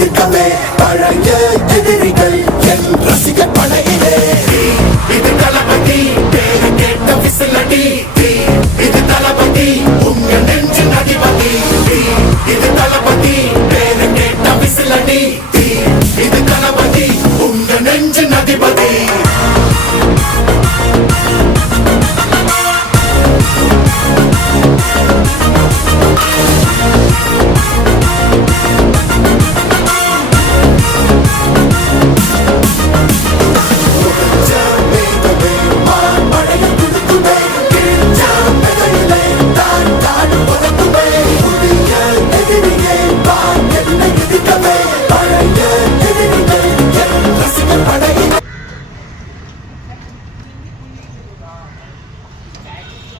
எதிர்க்கவே பழைய எதிரிகள் என் ரசிகர் படையிலே. இது தளபதி பேரு கேட்ட விசிலடி, இது தளபதி உங்க நெஞ்சு அதிபதி. இது தளபதி பேரு கேட்ட விசிலடி, இது தளபதி உங்க நெஞ்சு அதிபதி.